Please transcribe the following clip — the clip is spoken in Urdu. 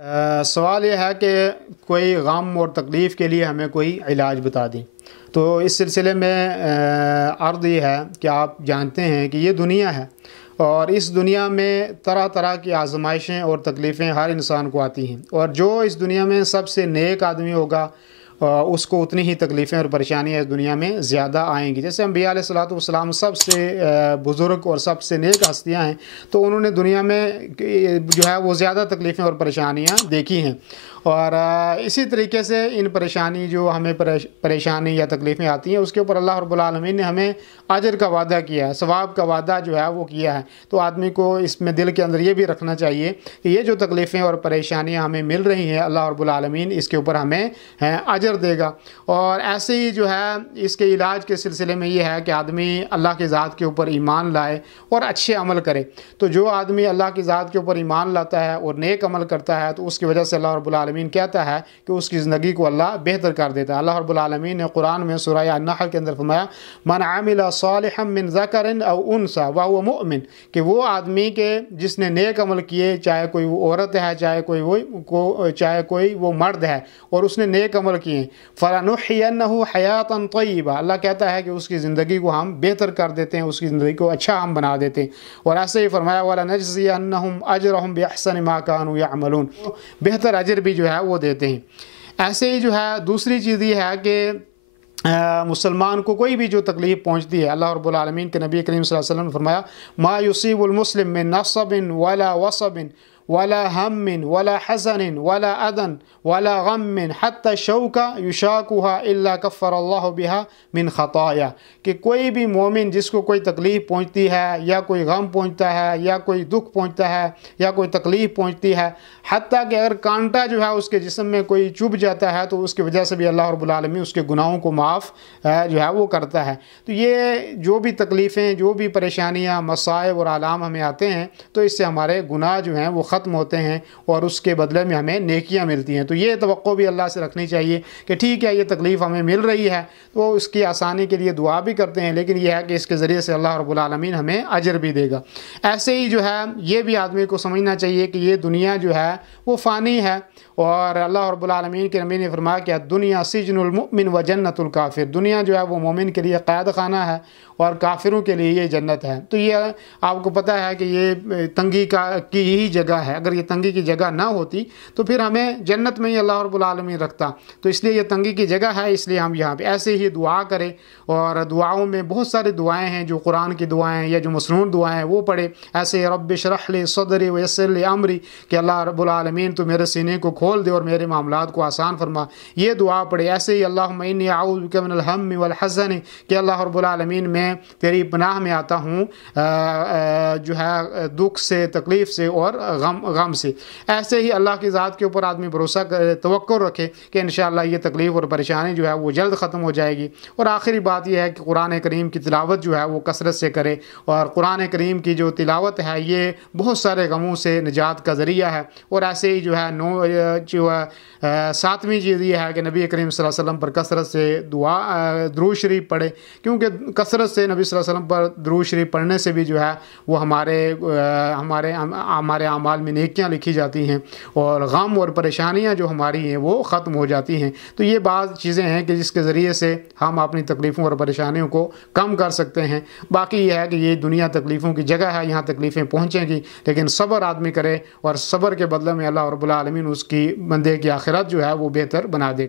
سوال یہ ہے کہ کوئی غم اور تکلیف کے لیے ہمیں کوئی علاج بتا دیں۔ تو اس سلسلے میں عرض یہ ہے کہ آپ جانتے ہیں کہ یہ دنیا ہے، اور اس دنیا میں طرح طرح کی آزمائشیں اور تکلیفیں ہر انسان کو آتی ہیں، اور جو اس دنیا میں سب سے نیک آدمی ہوگا اس کو اتنی ہی تکلیفیں اور پریشانیاں اس دنیا میں زیادہ آئیں گی۔ جیسے انبیاء علیہ الصلوۃ والسلام سب سے بزرگ اور سب سے نیک ہستیاں ہیں، تو انہوں نے دنیا میں جو ہے وہ زیادہ تکلیفیں اور پریشانیاں دیکھی ہیں، اور اسی طریقے سے ان پریشانی جو ہمیں پریشانی یا تکلیفیں آتی ہیں اس کے اوپر اللہ رب العالمین نے ہمیں اجر کا وعدہ کیا ہے، ثواب کا وعدہ جو ہے وہ کیا ہے۔ تو آدمی کو اس میں دل کے اندر یہ بھی رکھنا چاہیے کہ یہ جو تکلیفیں اور پریشانیاں ہمیں مل رہی ہیں، اللہ رب العالمین اس کے اوپر ہمیں اجر دے گا۔ اور ایسے ہی جو ہے اس کے علاج کے سلسلے میں یہ ہے کہ آدمی اللہ کی ذات کے اوپر ایمان لائے اور اچھے عمل کرے۔ تو جو آدمی اللہ کی ذات کے اوپر ایمان لاتا ہے اور نیک عمل کرتا ہے تو اس کی وجہ سے اللہ رب العالمین کہتا ہے کہ اس کی زندگی کو اللہ بہتر کر دیتا ہے۔ اللہ رب العالمین نے قرآن میں سورہ النحل کے اندر فرمایا من عمل صالحا من ذکر او انثى وهو مؤمن، کہ وہ آدمی کے جس نے نیک عمل کیے، چاہے کوئی وہ عورت ہے چاہے کوئی وہ مرد ہے، اور اس نے نیک عمل کیے، فَلَنُحْيَنَّهُ حَيَاةً طَيِّبَةً، اللہ کہتا ہے کہ اس کی زندگی کو ہم بہتر کر دیتے ہیں، اس کی زندگی کو اچھا ہم بنا دیتے ہیں۔ اور ایسے ہی فرمایا وَلَنَجْزِيَنَّهُمْ أَجْرَهُمْ بِأَحْسَنِ مَا كَانُوا يَعْمَلُونَ، بہتر اجر بھی جو ہے وہ دیتے ہیں۔ ایسے ہی جو ہے دوسری چیز یہ ہے کہ مسلمان کو کوئی بھی جو تکلیف پہنچتی ہے، اللہ رب العالمین کے نبی کریم صلی اللہ علیہ وسلم نے فرمایا ما يصيب المسلم من نصب ولا وصب ولا هم ولا حزن ولا اذى ولا غم حتى الشوكة يشاكها الا كفر الله بها من خطايا، کہ کوئی بھی مومن جس کو کوئی تکلیف پہنچتی ہے یا کوئی غم پہنچتا ہے یا کوئی دکھ پہنچتا ہے یا کوئی تکلیف پہنچتی ہے، حتیٰ کہ اگر کانٹا جو ہے اس کے جسم میں کوئی چبھ جاتا ہے تو اس کی وجہ سے بھی اللہ رب العالمین اس کے گناہوں کو معاف جو ہے وہ کرتا ہے۔ تو یہ جو بھی تکلیفیں، جو بھی پریشانیاں، مصائب اور آلام ہمیں آتے ہیں تو اس سے ہمارے گناہ جو ہیں وہ ختم ہوتے ہیں اور اس کے بدلے میں ہمیں نیکیاں ملتی ہیں۔ تو یہ توقع بھی اللہ سے رکھنی چاہیے کہ ٹھیک ہے یہ تکلیف ہمیں مل رہی ہے تو اس کی آسانی کے لیے دعا بھی کرتے ہیں، لیکن یہ ہے کہ اس کے ذریعے سے اللہ رب العالمین ہمیں اجر بھی دے گا۔ ایسے ہی جو ہے یہ بھی آدمی کو سمجھنا چاہیے کہ یہ دنیا جو ہے وہ فانی ہے، اور اللہ رب العالمین کے نبی نے فرمایا کہ دنیا سجن المؤمن و جنت الکافر، دنیا جو ہے وہ مومن کے لیے قید خانہ ہے اور کافروں کے لیے یہ جنت ہے۔ تو یہ آپ کو پتہ ہے کہ یہ تنگی کی یہی جگہ ہے، اگر یہ تنگی کی جگہ نہ ہوتی تو پھر ہمیں جنت میں ہی اللہ رب العالمین رکھتا۔ تو اس لیے یہ تنگی کی جگہ ہے، اس لیے ہم یہاں پہ ایسے ہی دعا کریں، اور دعاؤں میں بہت ساری دعائیں ہیں جو قرآن کی دعائیں ہیں یا جو مسنون دعائیں ہیں وہ پڑھے، ایسے رب اشرح لی صدری ویسر لی امری، کہ اللہ رب العالمین تو میرے سینے کو کھول دے اور میرے معاملات کو آسان فرما، یہ دعا پڑھے۔ ایسے ہی اللہم انی اعوذ بک من الہم والحزن، کہ اللہ رب العالمین میں تیری پناہ میں آتا ہوں جو ہے دکھ سے، تکلیف سے اور غم سے۔ ایسے ہی اللہ کی ذات کے اوپر آدمی بھروسہ کرے، توقع رکھے کہ انشاءاللہ یہ تکلیف اور پریشانی جو ہے وہ جلد ختم ہو جائے گی۔ اور آخری بات یہ ہے کہ قرآن کریم کی تلاوت جو ہے وہ کثرت سے کرے، اور قرآن کریم کی جو تلاوت ہے یہ بہت سارے غموں سے نجات کا ذریعہ ہے۔ اور ایسے ہی جو ہے ساتویں چیز یہ ہے کہ نبی کریم صلی اللہ علیہ وسلم پر کثرت سے درود شریف پڑھے، کیونکہ کثرت سے نبی صلی اللہ علیہ وسلم پر درود شریف پڑھنے سے بھی جو ہے وہ ہمارے اعمال میں نیکیاں لکھی جاتی ہیں، اور غم اور پریشانیاں جو ہماری ہیں وہ ختم ہو جاتی ہیں۔ تو یہ بعض چیزیں ہیں کہ جس کے ذریعے سے ہم اپنی تکلیفوں اور پریشانیوں کو کم کر سکتے ہیں۔ باقی یہ ہے کہ یہ دنیا تکلیفوں کی جگہ ہے، یہاں تکلیفیں پہنچیں گی، لیکن صبر آدمی کرے، اور صبر کے بدلے میں اللہ رب العالمین اس کی بندے کی آخرت جو ہے وہ بہتر بنا دے۔